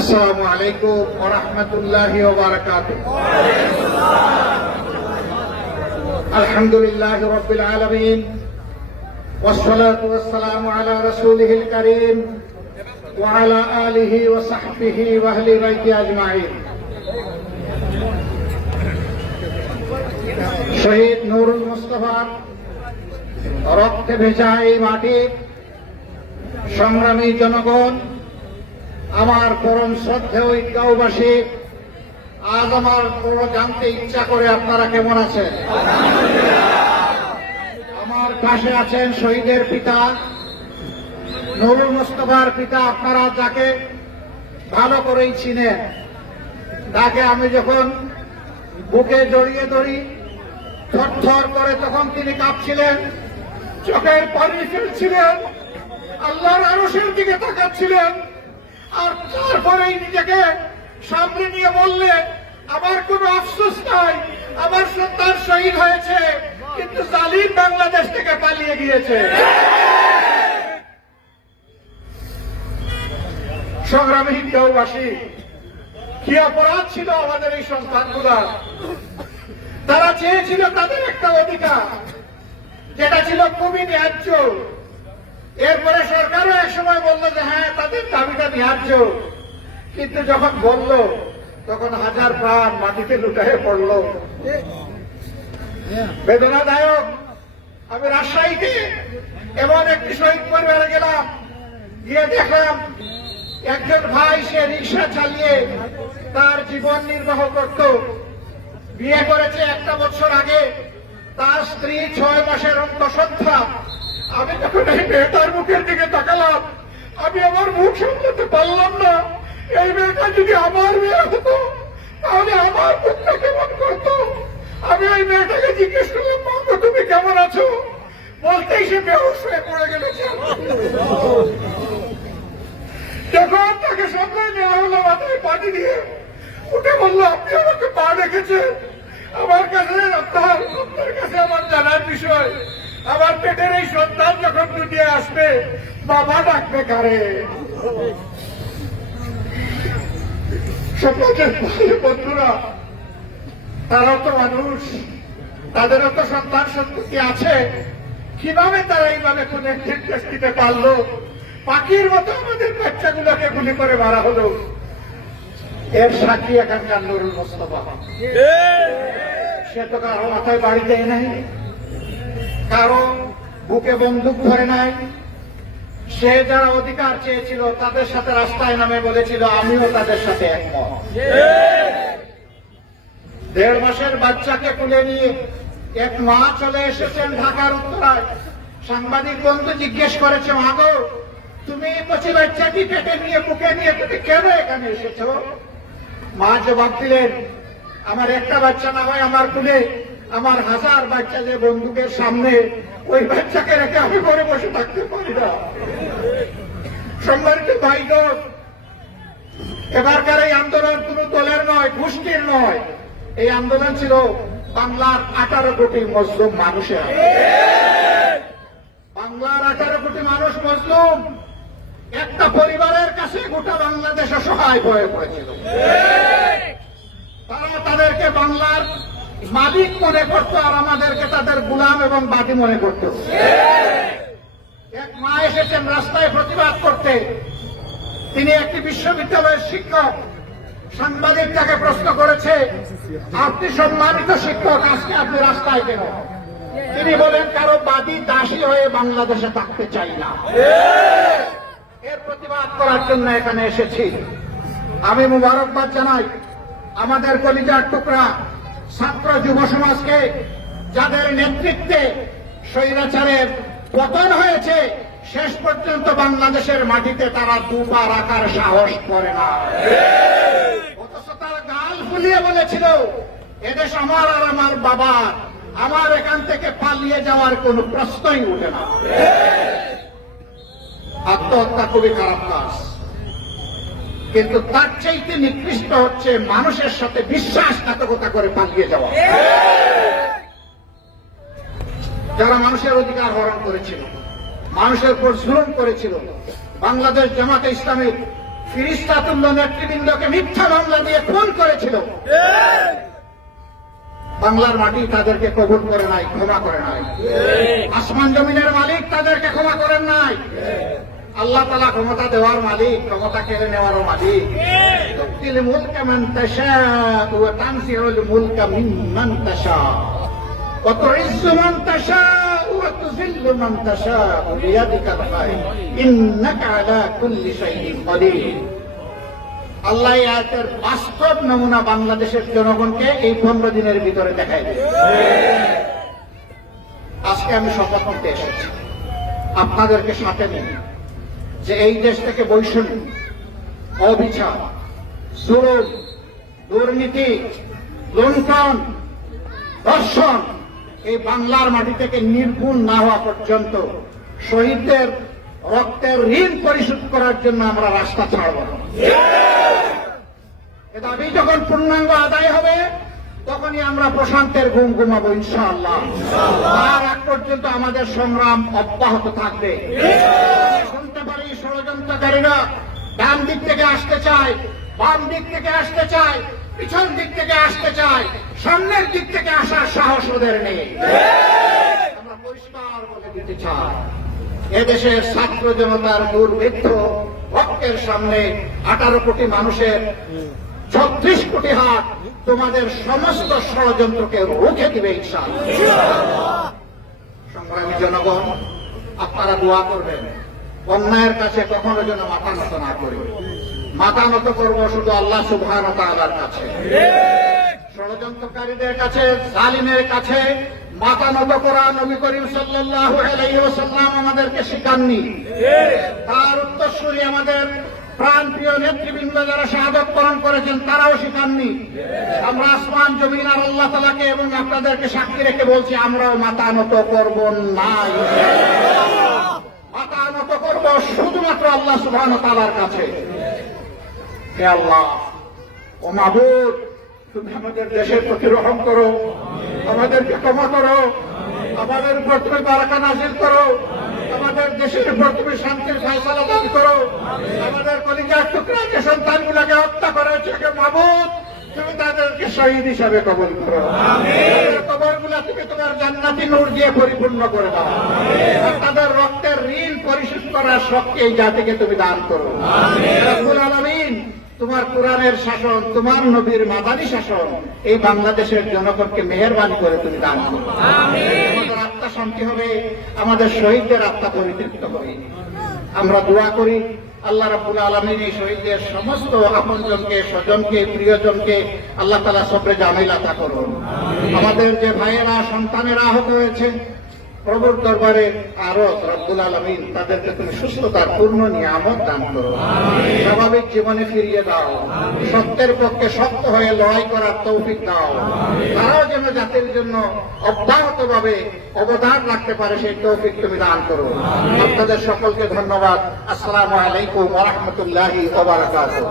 আসসালামু আলাইকুম ওয়া রাহমাতুল্লাহি ওয়া বারাকাতুহু আলহামদুলিল্লাহি রাব্বিল আলামিন والصلاة والسلام على رسوله الكريم وعلى آله وصحبه وأهل بيته أجمعين শহীদ নুরুল মুস্তফার রক্তে ভেজা এই মাটি সংগ্রামী জনগণ আমার পরম শ্রদ্ধেয় ঈদগাঁওবাসী আজ আমার পুরো জানতে ইচ্ছা করে আপনারা কেমন আছেন? আমার পাশে আছেন শহীদের পিতা, নুরুল মুস্তফার পিতা আপনারা যাকে ভালো করেই চিনেন। তাকে আমি যখন বুকে জড়িয়ে ধরি থর করে তখন তিনি কাঁপছিলেন, চোখের পানি ফেলছিলেন, আল্লাহর আরশের দিকে তাকাচ্ছিলেন। আর তারপরেই নিজেকে সামনে নিয়ে বললেন আমার কোনো আফসোস নাই, আমার সন্তান শহীদ হয়েছে, কিন্তু জালিম বাংলাদেশ থেকে পালিয়ে গিয়েছে। সংগ্রামী হিন্দাবাসী, কি অপরাধ ছিল আমাদের এই সন্তানগুলার তারা চেয়েছিল তাদের একটা অধিকার, যেটা ছিল খুবই ন্যায্য। এরপরে সরকারও এক সময় বলল যে হ্যাঁ তাদের দাবিটা ন্যায্য। কিন্তু যখন বলল, তখন হাজার প্রাণ মাটিতে লুটায়ে পড়ল। বেদনাদায়ক। আমি রাজশাহীতে এমন একটি শহীদ পরিবারে গেলাম, গিয়ে দেখলাম একজন ভাই সে রিক্সা চালিয়ে তার জীবন নির্বাহ করত। বিয়ে করেছে একটা বছর আগে। তার স্ত্রী ছয় মাসের অন্তঃসত্ত্বা আমি যখন এই মেয়েটার মুখের দিকে তাকালাম, আমি আমার মুখ সামলাতে পারলাম না। এই মেয়েটা যদি আমার মেয়ে হতো, তাহলে আমার মুখটা কেমন করতো। আমি ওই মেয়েটাকে জিজ্ঞেস করলাম, মা তুমি কেমন আছো? বলতেই সে বেহুশ হয়ে পড়ে গেল যখন তাকে সামনে নেওয়া হলো মাথায় পানি দিয়ে, উঠে বলল, আপনি আমাকে পা রেখেছেন আমার কাছে, আপনার আপনার কাছে আমার জানার বিষয়। আমার পেটের এই সন্তান যখন দুনিয়া আসবে বাবা ডাকবে কারে? সমাজের বন্ধুরা তারাও তো মানুষ তাদেরও তো সন্তান সন্ততি আছে। কীভাবে তারা এইভাবে কোন নির্দেশ দিতে পারল? পাখির মতো আমাদের বাচ্চাগুলোকে গুলি করে মারা হলো। এর সাক্ষী এখানকার নুরুল মোস্তফা। সে তো কারও মাথায় বাড়ি দেয় নাই। কারও বুকে বন্দুক ধরে নাই। সে যারা অধিকার চেয়েছিল, তাদের সাথে রাস্তায় নামে বলেছিল, আমিও তাদের সাথে একমত। দেড় মাসের বাচ্চাকে তুলে নিয়ে এক মা চলে এসেছেন ঢাকার উত্তরায়। সাংবাদিক বন্ধু জিজ্ঞেস করেছে মাগো তুমি এই কচি বাচ্চাটি পেটে নিয়ে, বুকে নিয়ে তুমি কেন এখানে এসেছ? মা জবাব দিলেন, আমার একটা বাচ্চা না হয়, আমার কুলে আমার হাজার বাচ্চা যে বন্দুকের সামনে ওই বাচ্চাকে রেখে আমি ঘরে বসে থাকতে পারি না। সম্মানিত ভাইগণ, এবারকার এই আন্দোলন কোন দলের নয়, গোষ্ঠীর নয়। এই আন্দোলন ছিল বাংলার আঠারো কোটি মজলুম মানুষের। বাংলার আঠারো কোটি মানুষ মজলুম। একটা পরিবারের কাছে গোটা বাংলাদেশ অসহায় হয়ে পড়েছিল। তারা তাদেরকে বাংলার মালিক মনে করতো আর আমাদেরকে তাদের গুলাম এবং বাদী মনে করত। এক মা এসেছেন রাস্তায় প্রতিবাদ করতে। তিনি একটি বিশ্ববিদ্যালয়ের শিক্ষক, সাংবাদিক তাকে প্রশ্ন করেছে, আপনি সম্মানিত শিক্ষক, আজকে আপনি রাস্তায় কেন? তিনি বলেন, কারও বাদী দাসী হয়ে বাংলাদেশে থাকতে চাই না। এর প্রতিবাদ করার জন্য এখানে এসেছি। আমি মুবারকবাদ জানাই। আমাদের কলিজার টুকরা ছাত্র যুব সমাজকে যাদের নেতৃত্বে স্বৈরাচারের পতন হয়েছে, শেষ পর্যন্ত বাংলাদেশের মাটিতে তারা দুপা রাখার সাহস করে না। গাল ফুলিয়ে বলেছিল, এদেশ আমার আর আমার বাবার, আমার এখান থেকে পালিয়ে যাওয়ার কোন প্রশ্নই উঠে না। আত্মহত্যা খুবই খারাপ কাজ। কিন্তু তার চাইতে নিকৃষ্ট হচ্ছে মানুষের সাথে বিশ্বাসঘাতকতা করে পালিয়ে যাওয়া। যারা মানুষের অধিকার হরণ করেছিল, মানুষের উপর জুলুম করেছিল, বাংলাদেশ জামাতে ইসলামী ফিরিস্তাতুল্য নেতৃবৃন্দকে মিথ্যা মামলা দিয়ে খুন করেছিল। বাংলার মাটি তাদেরকে কবুল করে নাই, ক্ষমা করে নাই। আসমান জমিনের মালিক তাদেরকে ক্ষমা করেন নাই। আল্লাহ তালা ক্ষমতা দেওয়ার মালিক, ক্ষমতা কেড়ে নেওয়ারও মালিক। আল্লাহ বাস্তব নমুনা বাংলাদেশের জনগণকে এই পনেরো দিনের ভিতরে দেখাই আজকে আমি শপথ করতে এসেছি। আপনাদেরকে সাথে নিয়ে। যে এই দেশ থেকে বৈষম্য, অবিচার, জুলুম, দুর্নীতি, লুণ্ঠন দর্শন এই বাংলার মাটি থেকে নির্মূল না হওয়া পর্যন্ত শহীদদের রক্তের ঋণ পরিশোধ করার জন্য আমরা রাস্তা ছাড়ব এ দাবি যখন পূর্ণাঙ্গ আদায় হবে, তখনই আমরা প্রশান্তের ঘুম ঘুমাবো, ইনশাআল্লাহ। তার আগ পর্যন্ত আমাদের সংগ্রাম অব্যাহত থাকবে। শুনতে পারি ষড়যন্ত্রকারীরা ডান দিক থেকে আসতে চায় বাম দিক থেকে আসতে চায় পিছন দিক থেকে আসতে চায় সামনের দিক থেকে আসার সাহস ওদের নেই। এদেশের ছাত্র জনতার দুর্ভিক্ষ ভক্তের সামনে আঠারো কোটি মানুষের ছত্রিশ কোটি হাত তোমাদের সমস্ত ষড়যন্ত্রকে রুখে দিবে ইনশাআল্লাহ। সংগ্রামী জনগণ, আপনারা দোয়া করবেন। অন্যায়ের কাছে কখনো যেন মাথা নত না করি। মাথা নত করব শুধু আল্লাহ সুবহান তাআলার কাছে। ষড়যন্ত্রকারীদের কাছে, জালিমের কাছে মাথা নত করা নবী করিম আলাইহি আমাদেরকে শিখাননি। তার উত্তরসূরি আমাদের প্রাণ প্রিয় নেতৃবৃন্দ যারা শাহাদত পালন করেছেন, তারাও শিখাননি। আমরা আসমান, জমিন আর আল্লাহ তালাকে এবং আপনাদেরকে সাক্ষী রেখে বলছি, আমরাও মাথা নত করব না। মাথা নত করব শুধুমাত্র আল্লাহ সুবহান তালার কাছে। হে আল্লাহ ও মাহবুব তুমি আমাদের দেশের প্রতি রহম করো আমাদেরকে ক্ষমা করো আমাদের উপর তুমি বারাকা নাজিল করো আমাদের দেশের উপর তুমি শান্তির ফয়সালা দান করো আমাদের কলিজার টুকরা যে সন্তানগুলোকে হত্যা করেছে হে মাহবুব তুমি তাদেরকে শহীদ হিসাবে কবল করো। কবরগুলা তুমি তোমার জান্নাতি নূর দিয়ে পরিপূর্ণ করে দাও। আর তাদের পরিশোধ করার শক্তি এই জাতিকে তুমি দান করো। আলামিন তোমার কোরআনের শাসন তোমার নবীর মাদানী শাসন এই বাংলাদেশের জনগণকে মেহরবানি করে তুমি দান করো। আমাদের আত্মা শান্তি হবে আমাদের শহীদদের আত্মা পরিতৃপ্ত হবে। আমরা দোয়া করি আল্লাহ রাবুল আলমিন এই শহীদদের সমস্ত আপনজনকে স্বজনকে প্রিয়জনকে আল্লাহ তালা সবরে জামিলাতা করুন। আমাদের যে ভাইয়েরা সন্তানেরা আহত হয়েছে প্রভুর দরবারে আরও রব্বুল আলমিন তাদেরকে তুমি সুস্থতার পূর্ণ নিয়ামত দান করো। স্বাভাবিক জীবনে ফিরিয়ে দাও। সত্যের পক্ষে শক্ত হয়ে লড়াই করার তৌফিক দাও। তারাও যেন জাতির জন্য অব্যাহত ভাবে অবদান রাখতে পারে সেই তৌফিক তুমি দান করো। আপনাদের সকলকে ধন্যবাদ। আসসালামু আলাইকুম ওরহমতুল্লাহি ওবরাকাতুহ